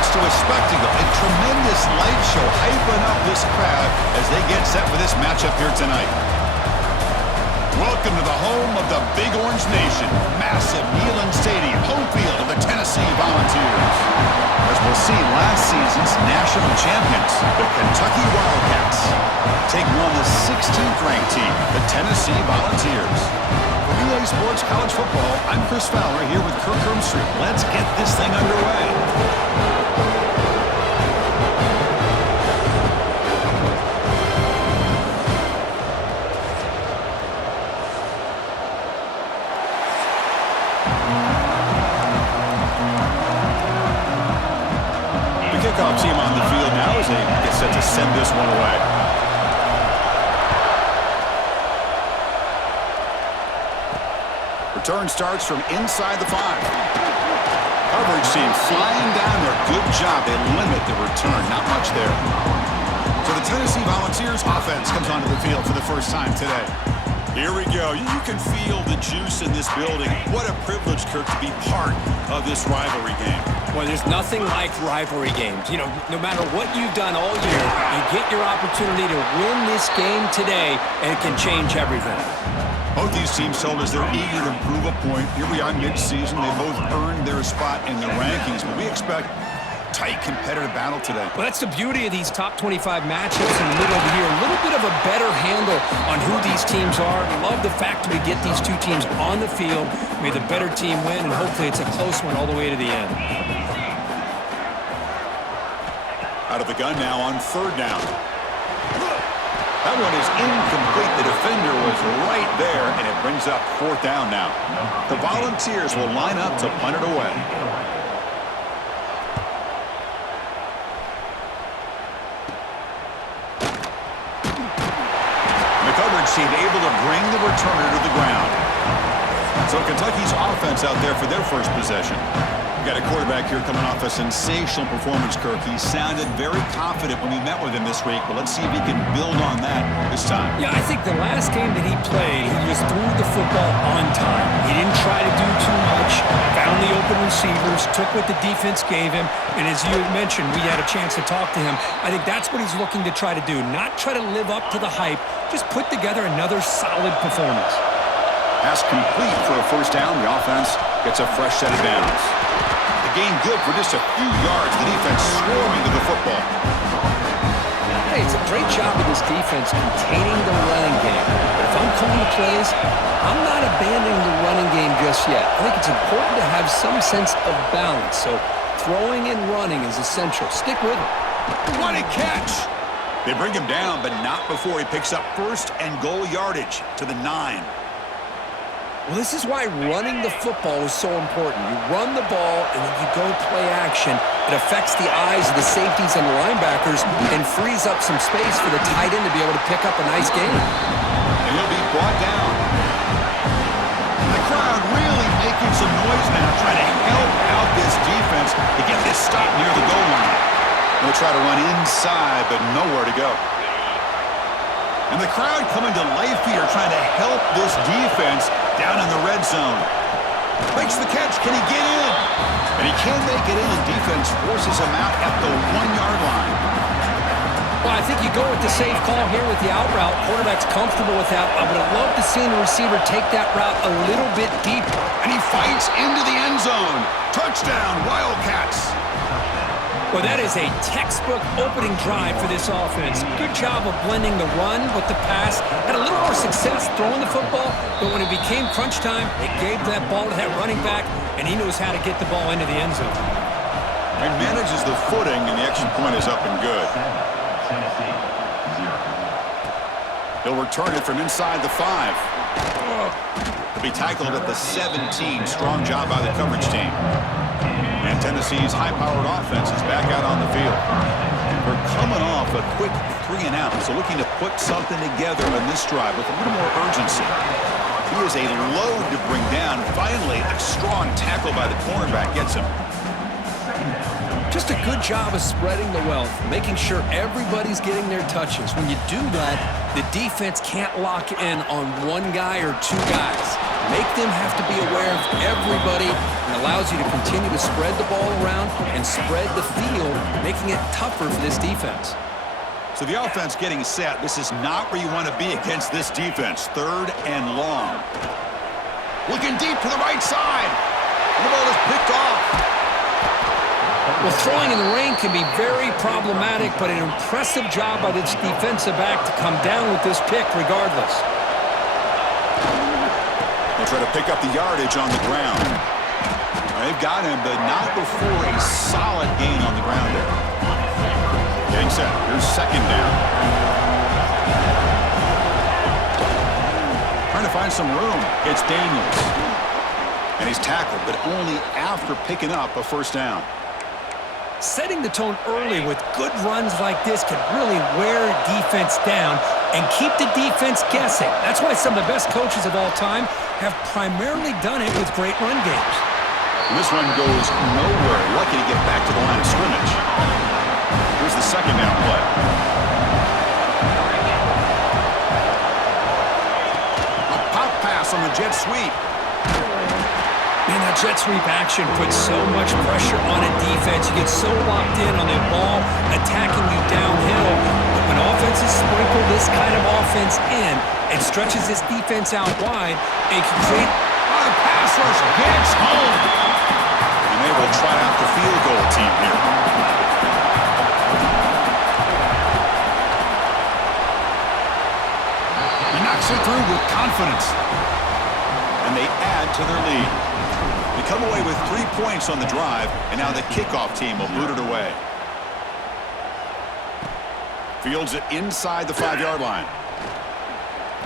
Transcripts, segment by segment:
amounts to a spectacle, a tremendous light show hyping up this crowd as they get set for this matchup here tonight. Welcome to the home of the Big Orange Nation. Massive Neyland Stadium, home field of the Tennessee Volunteers. As we'll see, last season's national champions, the Kentucky Wildcats, taking on the 16th ranked team, the Tennessee Volunteers. For EA Sports College Football, I'm Chris Fowler here with Kirk Hermstreet. Let's get this thing underway. Kickoff team on the field now as they get set to send this one away. Return starts from inside the 5. Coverage team flying down there. Good job. They limit the return. Not much there. So the Tennessee Volunteers offense comes onto the field for the first time today. Here we go. You can feel the juice in this building. What a privilege, Kirk, to be part of this rivalry game. Well, there's nothing like rivalry games. You know, no matter what you've done all year, you get your opportunity to win this game today, and it can change everything. Both these teams told us they're eager to prove a point. Here we are mid-season. They both earned their spot in the rankings, but we expect tight competitive battle today. Well, that's the beauty of these top 25 matchups in the middle of the year. A little bit of a better handle on who these teams are. Love the fact that we get these two teams on the field. May the better team win, and hopefully it's a close one all the way to the end. Out of the gun now on 3rd down. That one is incomplete. The defender was right there, and it brings up 4th down now. The Volunteers will line up to punt it away. The coverage team able to bring the returner to the ground. So Kentucky's offense out there for their first possession. We've got a quarterback here coming off a sensational performance, Kirk. He sounded very confident when we met with him this week, but let's see if he can build on that this time. Yeah, I think the last game that he played, he just threw the football on time. He didn't try to do too much, found the open receivers, took what the defense gave him, and as you had mentioned, we had a chance to talk to him. I think that's what he's looking to try to do, not try to live up to the hype, just put together another solid performance. Pass complete for a 1st down. The offense gets a fresh set of downs. The gain good for just a few yards. The defense swarming to the football. Hey, it's a great job of this defense containing the running game. But if I'm calling the plays, I'm not abandoning the running game just yet. I think it's important to have some sense of balance. So throwing and running is essential. Stick with it. What a catch! They bring him down, but not before he picks up 1st and goal yardage to the 9. Well, this is why running the football is so important. You run the ball, and then you go play action. It affects the eyes of the safeties and the linebackers and frees up some space for the tight end to be able to pick up a nice gain. And he'll be brought down. The crowd really making some noise now, trying to help out this defense to get this stop near the goal line. They'll try to run inside, but nowhere to go. And the crowd coming to life here, trying to help this defense down in the red zone. Makes the catch. Can he get in? And he can make it in. Defense forces him out at the 1-yard line. Well, I think you go with the safe call here with the out route. Quarterback's comfortable with that. I would have loved to see the receiver take that route a little bit deeper. And he fights into the end zone. Touchdown, Wildcats. Well, that is a textbook opening drive for this offense. Good job of blending the run with the pass. Had a little more success throwing the football, but when it became crunch time, it gave that ball to that running back, and he knows how to get the ball into the end zone. And manages the footing, and the extra point is up and good. He'll return it from inside the 5. He'll be tackled at the 17. Strong job by the coverage team. And Tennessee's high-powered offense is back out on the field. We're coming off a quick 3-and-out, so looking to put something together on this drive with a little more urgency. He is a load to bring down. Finally, a strong tackle by the cornerback gets him. Just a good job of spreading the wealth, making sure everybody's getting their touches. When you do that, the defense can't lock in on one guy or two guys. Make them have to be aware of everybody, and allows you to continue to spread the ball around and spread the field, making it tougher for this defense. So the offense getting set. This is not where you want to be against this defense. 3rd and long. Looking deep to the right side. And the ball is picked off. Well, throwing in the rain can be very problematic, but an impressive job by this defensive back to come down with this pick regardless. They'll try to pick up the yardage on the ground. They've got him, but not before a solid gain on the ground there. Getting set. Here's 2nd down. Trying to find some room. It's Daniels. And he's tackled, but only after picking up a 1st down. Setting the tone early with good runs like this can really wear defense down and keep the defense guessing. That's why some of the best coaches of all time have primarily done it with great run games. And this one goes nowhere. Lucky to get back to the line of scrimmage. Here's the 2nd down play. A pop pass on the jet sweep. Man, that jet sweep action puts so much pressure on a defense. You get so locked in on that ball attacking you downhill. But when offenses sprinkle this kind of offense in and stretches this defense out wide, it can create... The pass rush gets home. And they will try out the field goal team here. He knocks it through with confidence. And they add to their lead. They come away with 3 points on the drive, and now the kickoff team will boot it away. Fields it inside the 5-yard line.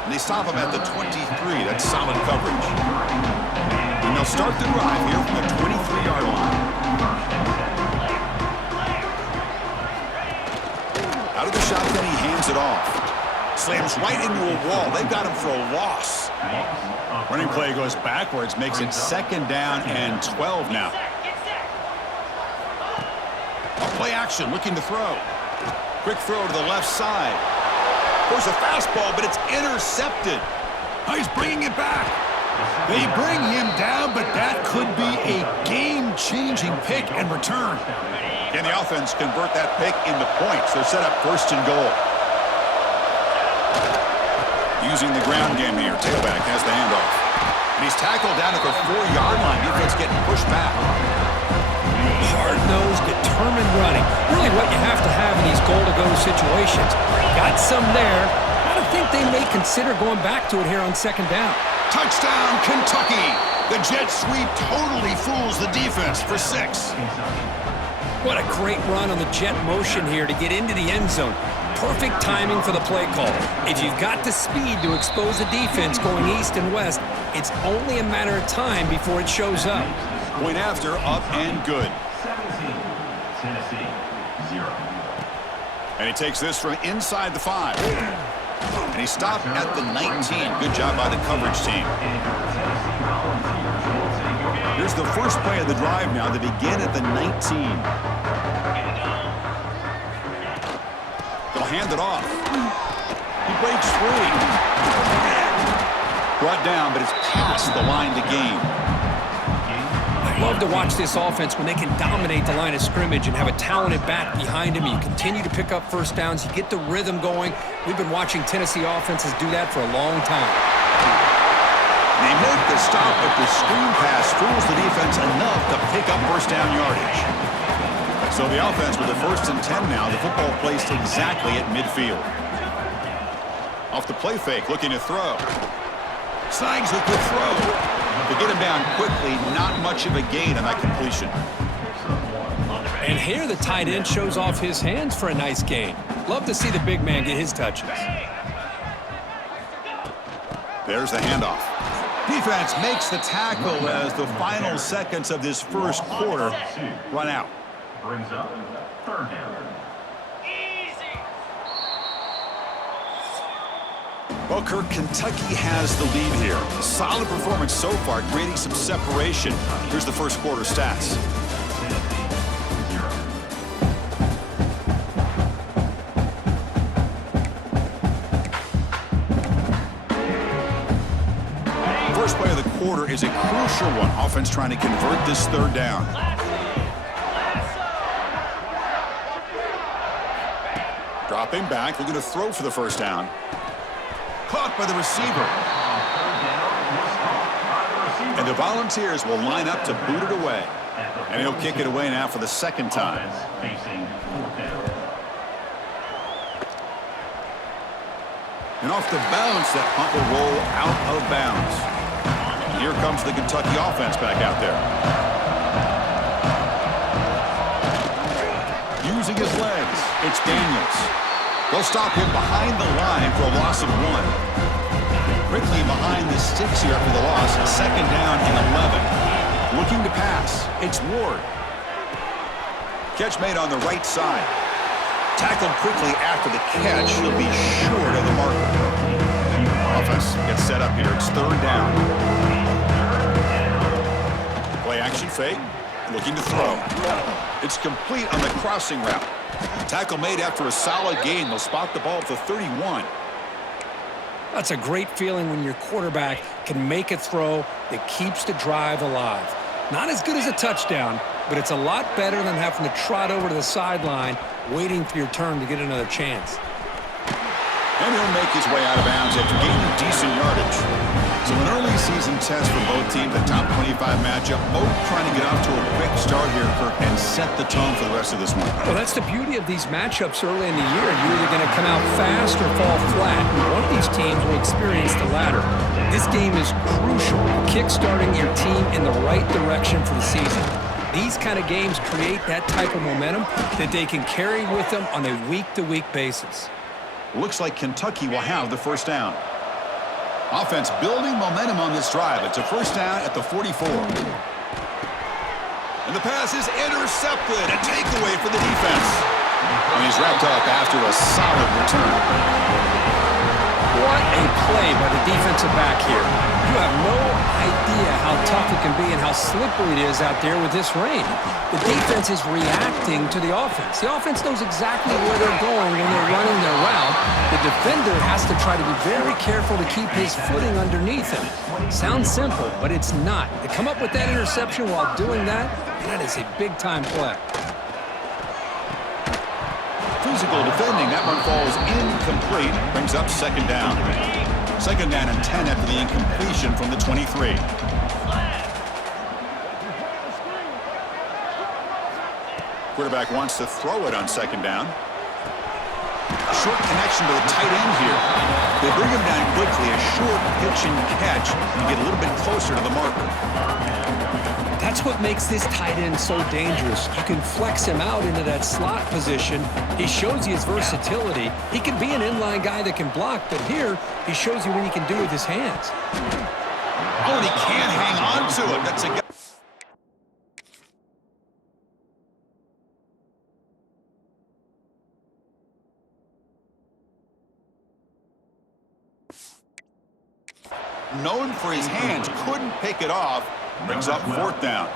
And they stop him at the 23. That's solid coverage. And they'll start the drive here from the 23-yard line. Out of the shotgun, he hands it off. Slams right into a wall. They've got him for a loss. Running play goes backwards, makes it 2nd down and 12 now. Play action, looking to throw. Quick throw to the left side. There's a fastball, but it's intercepted. Oh, he's bringing it back. They bring him down, but that could be a game-changing pick and return. Can the offense convert that pick into points? They're set up 1st and goal. Using the ground game here. Tailback has the handoff. And he's tackled down at the 4-yard line. Defense getting pushed back. Hard-nosed, determined running. Really what you have to have in these goal-to-go situations. Got some there. I think they may consider going back to it here on 2nd down. Touchdown, Kentucky. The jet sweep totally fools the defense for 6. What a great run on the jet motion here to get into the end zone. Perfect timing for the play call. If you've got the speed to expose the defense going east and west, it's only a matter of time before it shows up. Point after, up and good. 17, Tennessee, 0. And he takes this from inside the 5. And he stopped at the 19. Good job by the coverage team. Here's the first play of the drive now. They begin at the 19. They'll hand it off. He breaks free. Brought down, but it's past the line to gain. I love to watch this offense when they can dominate the line of scrimmage and have a talented back behind him. You continue to pick up 1st downs. You get the rhythm going. We've been watching Tennessee offenses do that for a long time. They make the stop, but the screen pass fools the defense enough to pick up 1st down yardage. So the offense with the 1st and 10 now. The football placed exactly at midfield. Off the play fake, looking to throw. Snags with the throw. To get him down quickly, not much of a gain on that completion. And here the tight end shows off his hands for a nice gain. Love to see the big man get his touches. There's the handoff. Defense makes the tackle as the final seconds of this 1st quarter run out. Brings up 3rd down. Well, Kirk, Kentucky has the lead here. Solid performance so far, creating some separation. Here's the 1st quarter stats. First play of the quarter is a crucial one. Offense trying to convert this third down. Dropping back, looking to throw for the first down. Caught by the receiver. And the Volunteers will line up to boot it away. And he'll kick it away now for the second time. And off the bounce, that punt will roll out of bounds. Here comes the Kentucky offense back out there. Using his legs, it's Daniels. They'll stop him behind the line for a loss of 1. Quickly behind the sticks here after the loss. Second down and 11. Looking to pass. It's Ward. Catch made on the right side. Tackled quickly after the catch. He'll be short of the marker. Offense gets set up here. It's third down. Play action fake. Looking to throw. It's complete on the crossing route. Tackle made after a solid gain. They'll spot the ball at the 31. That's a great feeling when your quarterback can make a throw that keeps the drive alive. Not as good as a touchdown, but it's a lot better than having to trot over to the sideline waiting for your turn to get another chance. And he'll make his way out of bounds after gaining decent yardage. So an early season test for both teams, a top 25 matchup. Both trying to get off to a quick start here, Kirk, and set the tone for the rest of this one. Well, that's the beauty of these matchups early in the year. You're either going to come out fast or fall flat. And one of these teams will experience the latter. This game is crucial, kick-starting your team in the right direction for the season. These kind of games create that type of momentum that they can carry with them on a week-to-week basis. Looks like Kentucky will have the first down. Offense building momentum on this drive. It's a first down at the 44. And the pass is intercepted. A takeaway for the defense. And he's wrapped up after a solid return. What a play by the defensive back here. You have no idea how tough it can be and how slippery it is out there with this rain. The defense is reacting to the offense. The offense knows exactly where they're going when they're running their route. The defender has to try to be very careful to keep his footing underneath him. Sounds simple, but it's not. To come up with that interception while doing that, that is a big-time play. Physical defending. That one falls incomplete. Brings up second down. Second down and 10 after the incompletion from the 23. Quarterback wants to throw it on second down. Short connection to the tight end here. They bring him down quickly. A short pitch and catch. You get a little bit closer to the marker. That's what makes this tight end so dangerous. You can flex him out into that slot position. He shows you his versatility. He can be an inline guy that can block, but here he shows you what he can do with his hands. Oh, and he can't hang on to it. That's a guy. Known for his hands, couldn't pick it off. Brings up fourth down.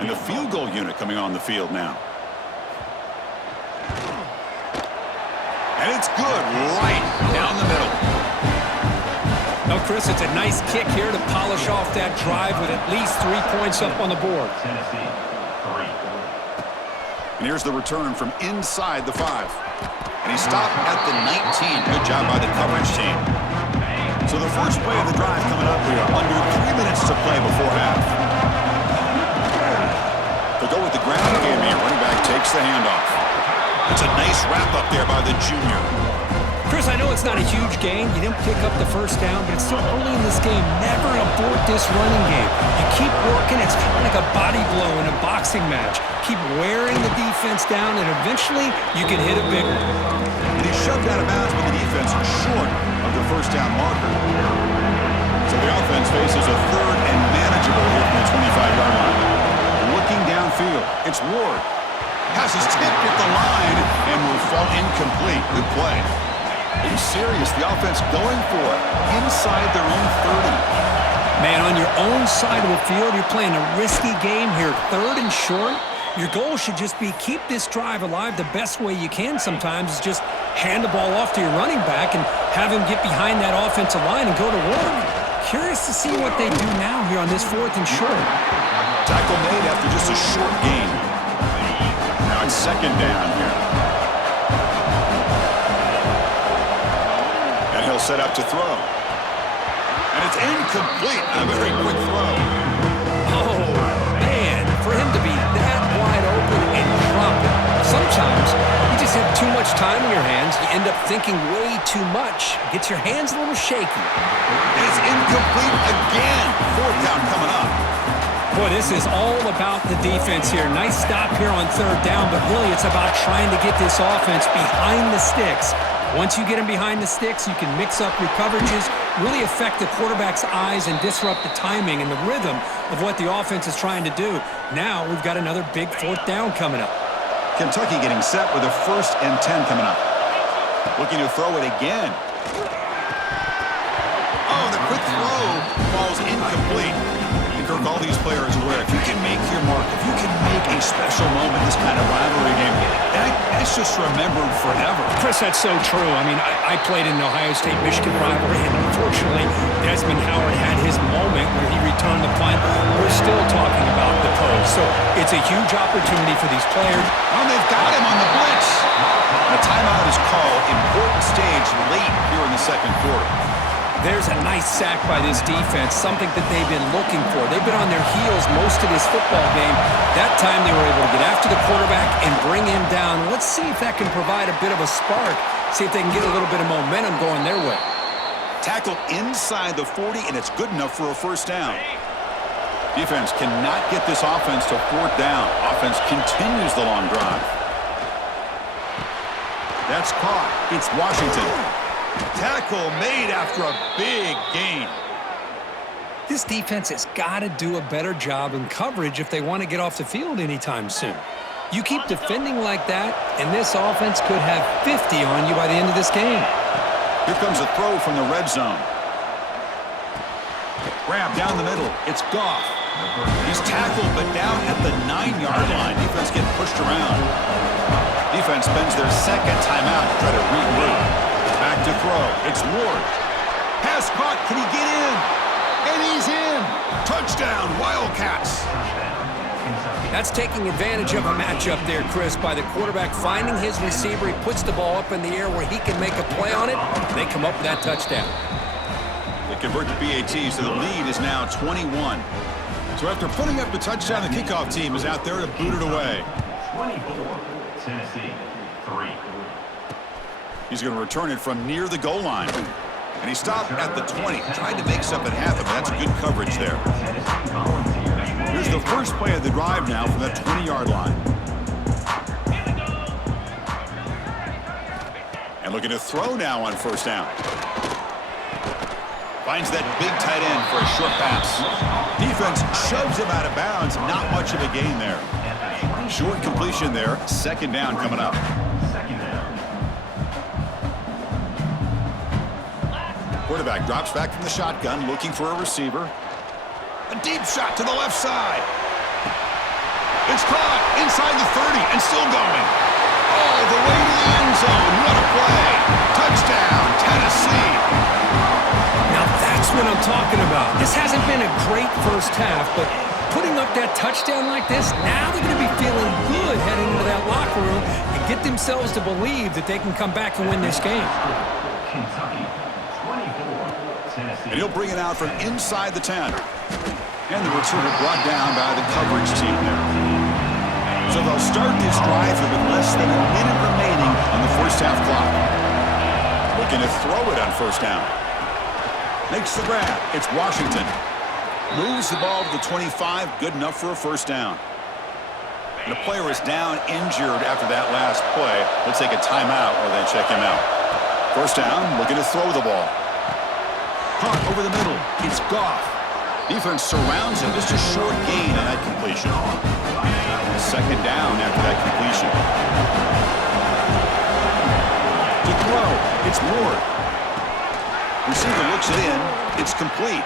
And the field goal unit coming on the field now. And it's good right down the middle. No, Chris, it's a nice kick here to polish off that drive with at least 3 points up on the board. And here's the return from inside the 5. And he stopped at the 19. Good job by the coverage team. So the first play of the drive coming up here. Under 3 minutes to play before half. They'll go with the ground game here. Running back takes the handoff. It's a nice wrap-up there by the junior. Chris, I know it's not a huge gain. You didn't pick up the first down, but it's still early in this game. Never abort this running game. You keep working. It's kind of like a body blow in a boxing match. Keep wearing the defense down, and eventually you can hit a big one. And he's shoved out of bounds by the defense short of the first down marker. So the offense faces a third and manageable here from the 25-yard line. Looking downfield, it's Ward. Pass is tipped at the line and will fall incomplete. Good play. Are you serious? The offense going for it inside their own 30. Man, on your own side of the field, you're playing a risky game here. Third and short. Your goal should just be keep this drive alive the best way you can sometimes is just hand the ball off to your running back and have him get behind that offensive line and go to work. Curious to see what they do now here on this 4th and short. Tackle made after just a short gain. Now it's 2nd down here. And he'll set up to throw. And it's incomplete. A very quick throw. Oh, man, for him to be that wide open and drop it. Sometimes you just have too much time in your hands. You end up thinking way too much. Gets your hands a little shaky. And it's incomplete again. 4th down coming up. Boy, this is all about the defense here. Nice stop here on 3rd down, but really it's about trying to get this offense behind the sticks. Once you get them behind the sticks, you can mix up your coverages, really affect the quarterback's eyes and disrupt the timing and the rhythm of what the offense is trying to do. Now we've got another big 4th down coming up. Kentucky getting set with a 1st and 10 coming up. Looking to throw it again. Oh, the quick throw falls incomplete. Kirk, all these players aware, if you can make your mark, if you can make a special moment in this kind of rivalry game, that's just remembered forever. Chris, that's so true. I mean, I played in the Ohio State-Michigan rivalry, and unfortunately, Desmond Howard had his moment where he returned the punt. We're still talking about the pose. So it's a huge opportunity for these players. Oh, they've got him on the blitz. The timeout is called. Important stage late here in the 2nd quarter. There's a nice sack by this defense, something that they've been looking for. They've been on their heels most of this football game. That time they were able to get after the quarterback and bring him down. Let's see if that can provide a bit of a spark, see if they can get a little bit of momentum going their way. Tackle inside the 40, and it's good enough for a 1st down. Defense cannot get this offense to 4th down. Offense continues the long drive. That's caught. It's Washington. Tackle made after a big gain. This defense has got to do a better job in coverage if they want to get off the field anytime soon. You keep defending like that, and this offense could have 50 on you by the end of this game. Here comes a throw from the red zone. Grab down the middle. It's Goff. He's tackled, but down at the 9-yard line. Defense getting pushed around. Defense spends their 2nd timeout to try to regroup. Back to throw. It's Ward. Pass caught. Can he get in? And he's in. Touchdown, Wildcats. That's taking advantage of a matchup there, Chris, by the quarterback finding his receiver. He puts the ball up in the air where he can make a play on it. They come up with that touchdown. They convert to PAT, so the lead is now 21. So after putting up the touchdown, the kickoff team is out there to boot it away. 24, Tennessee, 3. He's going to return it from near the goal line. And he stopped at the 20. Tried to make something happen, but that's good coverage there. Here's the first play of the drive now from that 20-yard line. And looking to throw now on 1st down. Finds that big tight end for a short pass. Defense shoves him out of bounds. Not much of a gain there. Short completion there. 2nd down coming up. Quarterback drops back from the shotgun, looking for a receiver. A deep shot to the left side. It's caught inside the 30 and still going. All the way to the end zone. What a play. Touchdown, Tennessee. Now that's what I'm talking about. This hasn't been a great 1st half, but putting up that touchdown like this, now they're going to be feeling good heading into that locker room and get themselves to believe that they can come back and win this game. Kentucky, 24, Tennessee. And he'll bring it out from inside the 10. And the returner brought down by the coverage team there. So they'll start this drive with less than a minute remaining on the 1st half clock. Looking to throw it on 1st down. Makes the grab. It's Washington. Moves the ball to the 25. Good enough for a 1st down. And the player is down injured after that last play. We'll take a timeout while they check him out. 1st down, looking to throw the ball. Caught over the middle. It's Goff. Defense surrounds him. Just a short gain on that completion. 2nd down after that completion. To throw, it's Ward. Receiver looks it in. It's complete.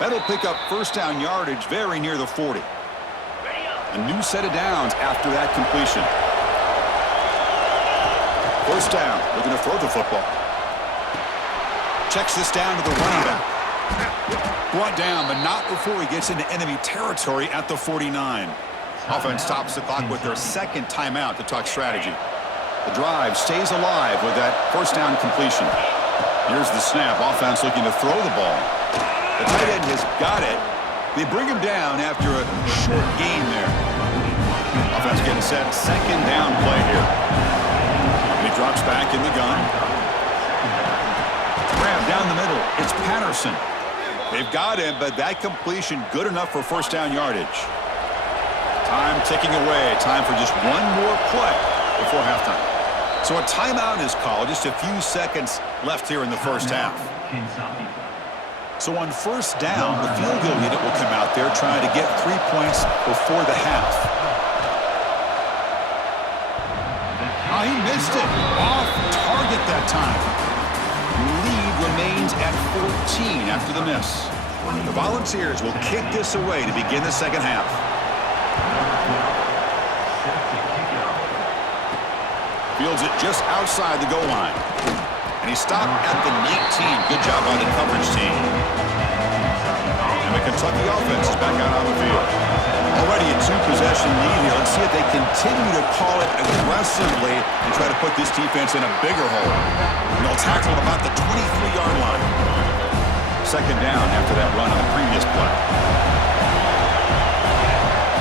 That'll pick up 1st down yardage very near the 40. A new set of downs after that completion. 1st down, looking to throw the football. Checks this down to the running back. Brought down, but not before he gets into enemy territory at the 49. Offense stops the clock with their second timeout to talk strategy. The drive stays alive with that first down completion. Here's the snap. Offense looking to throw the ball. The tight end has got it. They bring him down after a short gain there. Offense getting set. Second down play here. And he drops back in the gun. Grab down the middle. It's Patterson. They've got him, but that completion good enough for first down yardage. Time ticking away. Time for just one more play before halftime. So a timeout is called. Just a few seconds left here in the first half. So on first down, the field goal unit will come out there trying to get 3 points before the half. Oh, he missed it. Off target that time. Lead remains at 14 after the miss. The Volunteers will kick this away to begin the second half. Fields it just outside the goal line. And he stopped at the 19. Good job by the coverage team. And the Kentucky offense is back out on the field. Already a two-possession lead here. Let's see if they continue to call it aggressively and try to put this defense in a bigger hole. And they'll tackle at about the 23-yard line. Second down after that run on the previous play.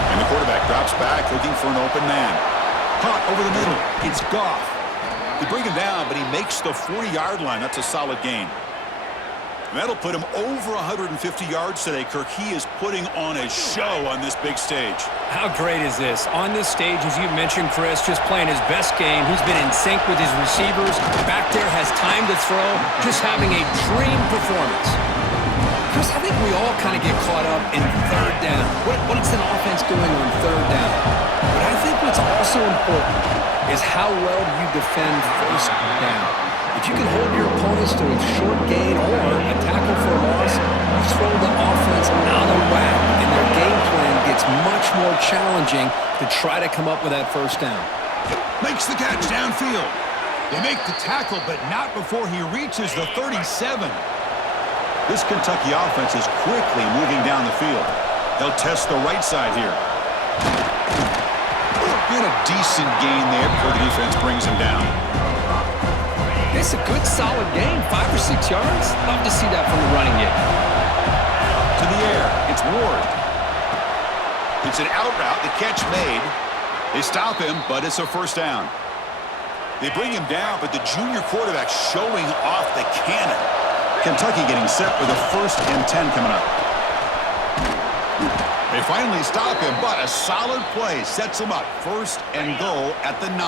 And the quarterback drops back looking for an open man. Caught over the middle. It's Goff. They bring him down, but he makes the 40-yard line. That's a solid gain. And that'll put him over 150 yards today, Kirk. He is putting on a show on this big stage. How great is this? On this stage, as you mentioned, Chris, just playing his best game. He's been in sync with his receivers. Back there, has time to throw. Just having a dream performance. Chris, I think we all kind of get caught up in third down. What's an offense doing on third down? But I think what's also important is how well do you defend first down. If you can hold your opponents to a short gain or a tackle for a loss, you throw the offense out of whack, and their game plan gets much more challenging to try to come up with that first down. Makes the catch downfield. They make the tackle, but not before he reaches the 37. This Kentucky offense is quickly moving down the field. They'll test the right side here. Get a decent gain there before the defense brings him down. It's a good, solid game. 5 or 6 yards. Love to see that from the running game. To the air. It's Ward. It's an out route. The catch made. They stop him, but it's a first down. They bring him down, but the junior quarterback showing off the cannon. Kentucky getting set with a 1st and 10 coming up. They finally stop him, but a solid play sets him up. 1st and goal at the 9.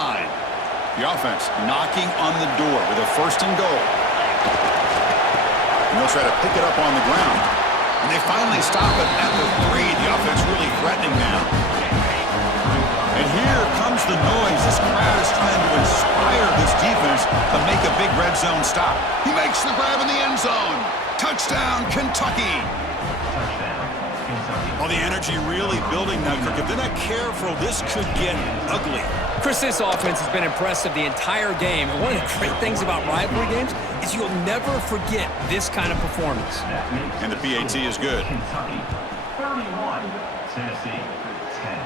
The offense knocking on the door with a 1st and goal. And they'll try to pick it up on the ground. And they finally stop it at the 3. The offense really threatening now. And here comes the noise. This crowd is trying to inspire this defense to make a big red zone stop. He makes the grab in the end zone. Touchdown, Kentucky. Well, the energy really building now, Kirk. If they're not careful, this could get ugly. Chris, this offense has been impressive the entire game. And one of the great things about rivalry games is you'll never forget this kind of performance. And the PAT is good. Kentucky 31, Tennessee 10.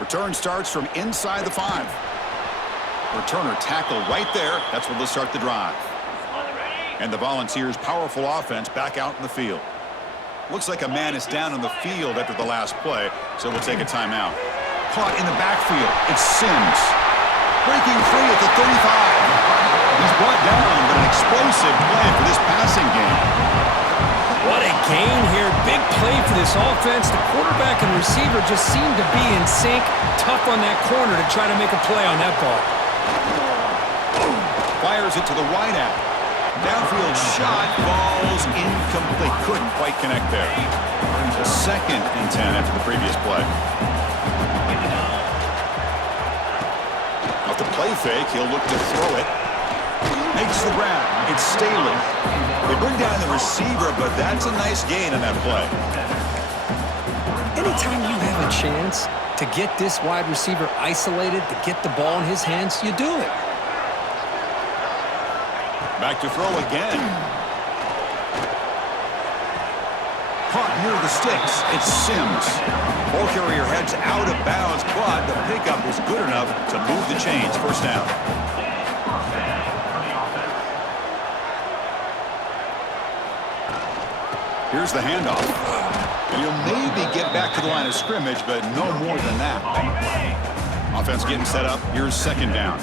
Return starts from inside the 5. Returner tackle right there. That's where they'll start the drive. And the Volunteers' powerful offense back out in the field. Looks like a man is down on the field after the last play, so we'll take a timeout. Caught in the backfield. It's Sims. Breaking free at the 35. He's brought down, but an explosive play for this passing game. What a gain here. Big play for this offense. The quarterback and receiver just seem to be in sync. Tough on that corner to try to make a play on that ball. Fires it to the wide out. Downfield shot falls incomplete. Couldn't quite connect there. A 2nd and 10 after the previous play. Off the play fake, he'll look to throw it. Makes the grab. It's Staley. They bring down the receiver, but that's a nice gain on that play. Anytime you have a chance to get this wide receiver isolated, to get the ball in his hands, you do it. Back to throw again. near the sticks. It's Sims. Ball carrier heads out of bounds, but the pickup was good enough to move the chains. First down. Here's the handoff. He'll maybe get back to the line of scrimmage, but no more than that. Offense getting set up. Here's second down.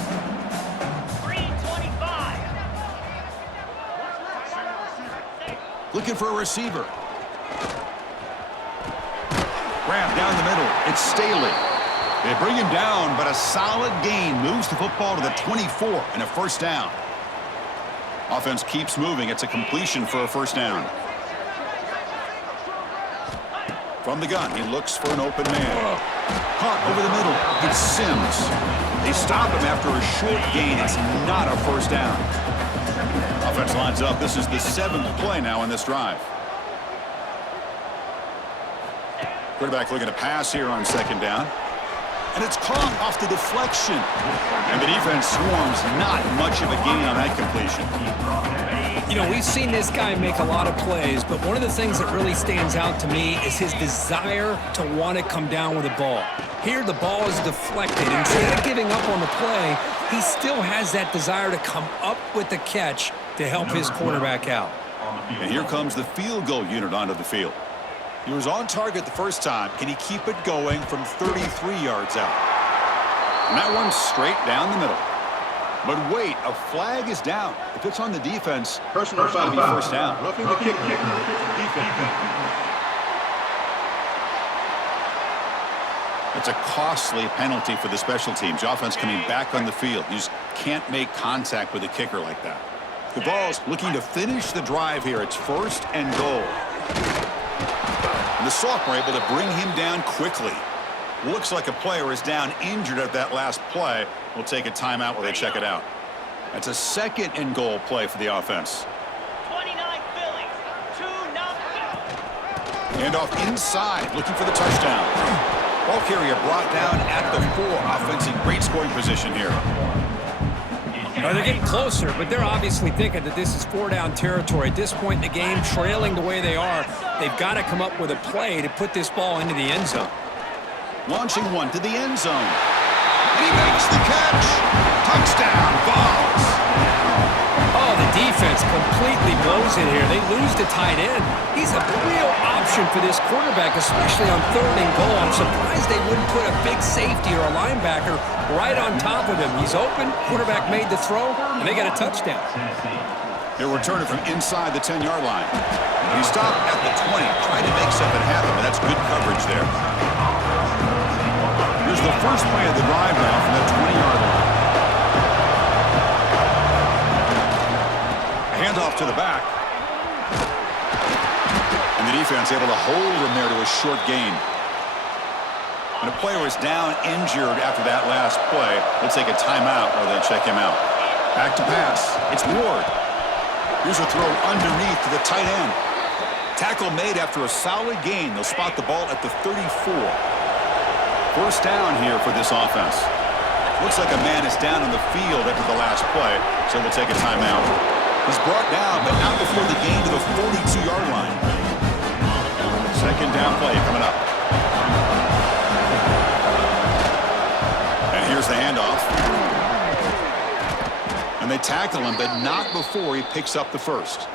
325. Looking for a receiver. Grab down the middle. It's Staley. They bring him down, but a solid gain moves the football to the 24 and a first down. Offense keeps moving. It's a completion for a first down. From the gun, he looks for an open man. Caught over the middle. It's Sims. They stop him after a short gain. It's not a first down. Offense lines up. This is the 7th play now in this drive. Quarterback looking to pass here on second down. And it's caught off the deflection. And the defense swarms. Not much of a gain on that completion. You know, we've seen this guy make a lot of plays, but one of the things that really stands out to me is his desire to want to come down with the ball. Here, the ball is deflected. Instead of giving up on the play, he still has that desire to come up with the catch to help his quarterback out. And here comes the field goal unit onto the field. He was on target the first time. Can he keep it going from 33 yards out? And that one's straight down the middle. But wait, a flag is down. If it's on the defense, personal foul, be first down. Roughing the kick. Defense. It's a costly penalty for the special teams. The offense coming back on the field. You just can't make contact with a kicker like that. The Vols looking to finish the drive here. It's first and goal. And the sophomore able to bring him down quickly. Looks like a player is down injured at that last play. We'll take a timeout while they check it out. That's a second and goal play for the offense. 29 Phillies. 2-0. Handoff inside, looking for the touchdown. Ball carrier brought down at the 4. Offense in great scoring position here. They're getting closer, but they're obviously thinking that this is 4-down territory. At this point in the game, trailing the way they are, they've got to come up with a play to put this ball into the end zone. Launching one to the end zone. And he makes the catch. Touchdown, Vols. Oh, the defense completely blows it here. They lose the tight end. He's a real option for this quarterback, especially on 3rd and goal. I'm surprised they wouldn't put a big safety or a linebacker right on top of him. He's open. Quarterback made the throw, and they got a touchdown. He'll return it from inside the 10-yard line. He stopped at the 20, trying to make something happen, but that's good coverage there. Here's the first play of the drive now from the 20-yard line. A handoff to the back. And the defense able to hold him there to a short gain. And a player is down injured after that last play. We'll take a timeout while they check him out. Back to pass. It's Ward. Here's a throw underneath to the tight end. Tackle made after a solid gain. They'll spot the ball at the 34. First down here for this offense. Looks like a man is down on the field after the last play, so we'll take a timeout. He's brought down, but not before the gain to the 42-yard line. Second down play coming up. And here's the handoff. And they tackle him, but not before he picks up the first.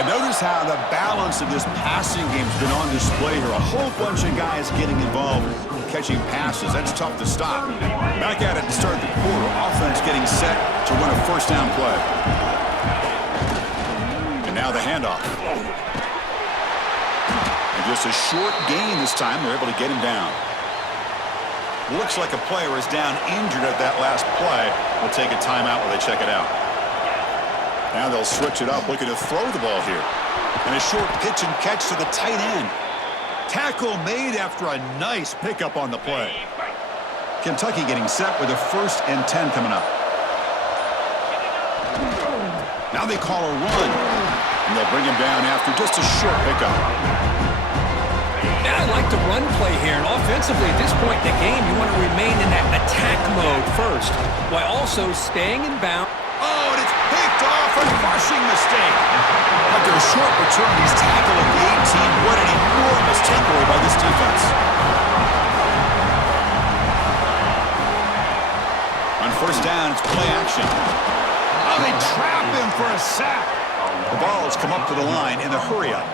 And notice how the balance of this passing game has been on display here. A whole bunch of guys getting involved, catching passes. That's tough to stop. Back at it to start the quarter. Offense getting set to win a first down play. And now the handoff. And just a short gain this time. They're able to get him down. Looks like a player is down injured at that last play. We'll take a timeout while they check it out. Now they'll switch it up, looking to throw the ball here. And a short pitch and catch to the tight end. Tackle made after a nice pickup on the play. Kentucky getting set with a 1st and 10 coming up. Now they call a run. And they'll bring him down after just a short pickup. And I like the run play here. And offensively, at this point in the game, you want to remain in that attack mode first, while also staying in bounds A crushing mistake. After a short return, he's tackled at the 18. What an enormous takeaway by this defense. On first down, it's play action. Oh, they trap him for a sack. The ball has come up to the line in the hurry-up.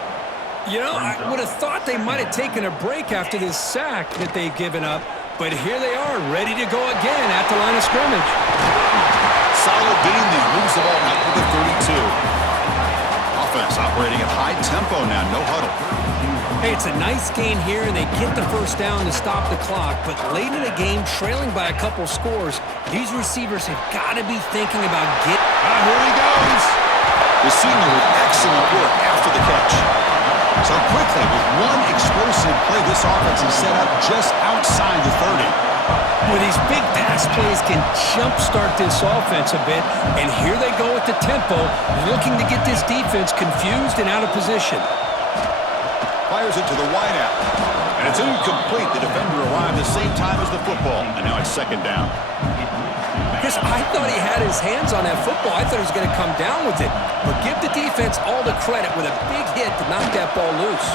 You know, I would have thought they might have taken a break after this sack that they've given up, but here they are, ready to go again at the line of scrimmage. Solid gain there. Moves the ball up to the 32. Offense operating at high tempo now. No huddle. Hey, it's a nice gain here, and they get the first down to stop the clock, but late in the game, trailing by a couple scores, these receivers have got to be thinking about getting... Here he goes. The senior with excellent work after the catch. So quickly, with one explosive play, this offense is set up just outside the 30. Well, these big pass plays can jumpstart this offense a bit, and here they go at the tempo, looking to get this defense confused and out of position. Fires it to the wideout, and it's incomplete. The defender arrived the same time as the football, and now it's second down. Chris, I thought he had his hands on that football. I thought he was going to come down with it. But give the defense all the credit with a big hit to knock that ball loose.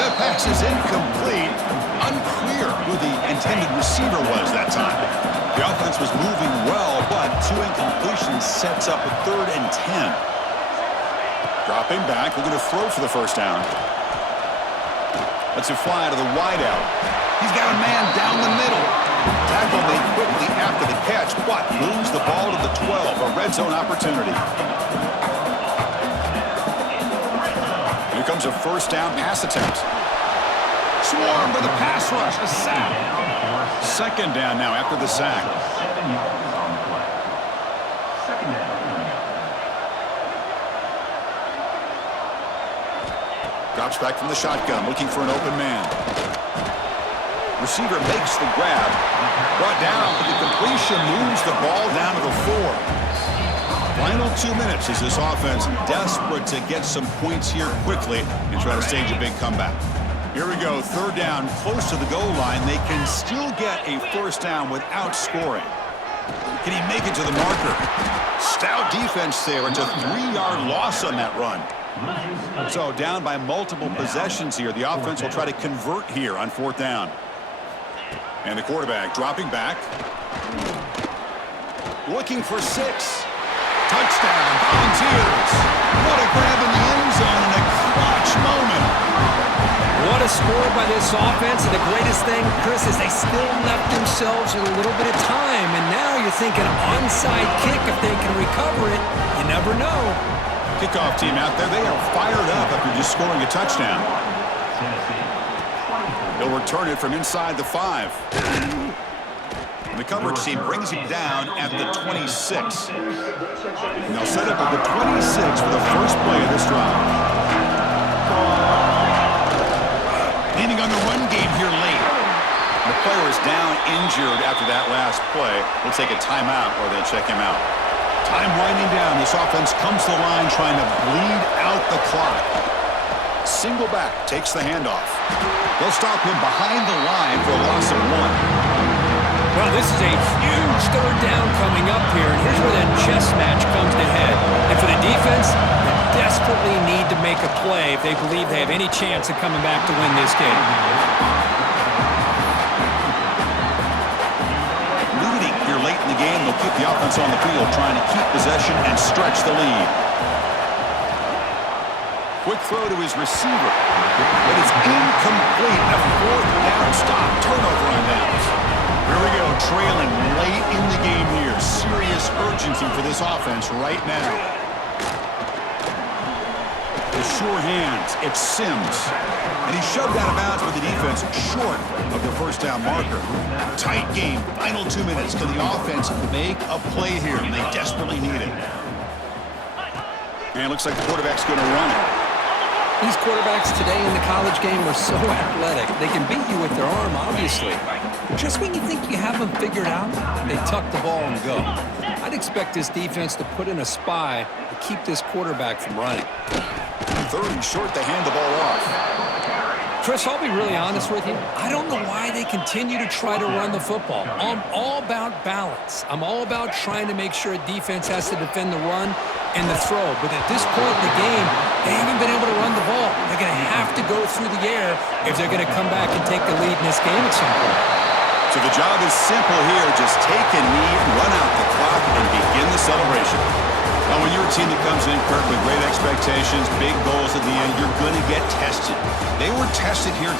The pass is incomplete. Unclear who the intended receiver was that time. The offense was moving well, but two incompletions sets up a 3rd and 10. Dropping back, looking to throw for the first down. Lets it fly to the wideout. He's got a man down the middle. Tackle made quickly after the catch, but moves the ball to the 12, a red zone opportunity. Here comes a first down pass attempt. Swarmed by the pass rush, a sack. Second down now after the sack. 7 yards on the play. Second down. Drops back from the shotgun, looking for an open man. Receiver makes the grab. Brought down, but the completion moves the ball down to the 4. Final 2 minutes as this offense desperate to get some points here quickly and try to stage a big comeback. Here we go, 3rd down, close to the goal line. They can still get a first down without scoring. Can he make it to the marker? Stout defense there. It's a 3-yard loss on that run. So down by multiple possessions here. The offense will try to convert here on 4th down. And the quarterback dropping back. Looking for 6. Touchdown, Volunteers. What a grab in the end zone in a clutch moment. What a score by this offense, and the greatest thing, Chris, is they still left themselves with a little bit of time, and now you're thinking onside kick if they can recover it. You never know. Kickoff team out there, they are fired up after just scoring a touchdown. They'll return it from inside the 5. And the coverage team brings him down at the 26. And they'll set up at the 26 for the first play of this drive. Leaning on the run game here late. The player is down injured after that last play. They'll take a timeout or they'll check him out. Time winding down. This offense comes to the line trying to bleed out the clock. Single back takes the handoff. They'll stop him behind the line for a loss of 1. Well, this is a huge 3rd down coming up here, and here's where that chess match comes to head. And for the defense, they desperately need to make a play if they believe they have any chance of coming back to win this game. Leading here late in the game, they'll keep the offense on the field, trying to keep possession and stretch the lead. Quick throw to his receiver. But it's incomplete. A 4th down stop. Turnover on downs. Here we go, trailing late in the game here. Serious urgency for this offense right now. The sure hands, it's Sims. And he shoved out of bounds with the defense short of the first down marker. Tight game, final 2 minutes. Can the offense make a play here? They desperately need it. And it looks like the quarterback's going to run it. These quarterbacks today in the college game are so athletic. They can beat you with their arm, obviously. But just when you think you have them figured out, they tuck the ball and go. I'd expect this defense to put in a spy to keep this quarterback from running. 3rd and short, they hand the ball off. Chris, I'll be really honest with you. I don't know why they continue to try to run the football. I'm all about balance. I'm all about trying to make sure a defense has to defend the run and the throw. But at this point in the game, they haven't been able to run the ball. They're going to have to go through the air if they're going to come back and take the lead in this game at some point. So the job is simple here. Just take a knee, run out the clock, and begin the celebration. Now, when you're a team that comes in, Kirk, with great expectations, big goals at the end, you're going to get tested. They were tested here today.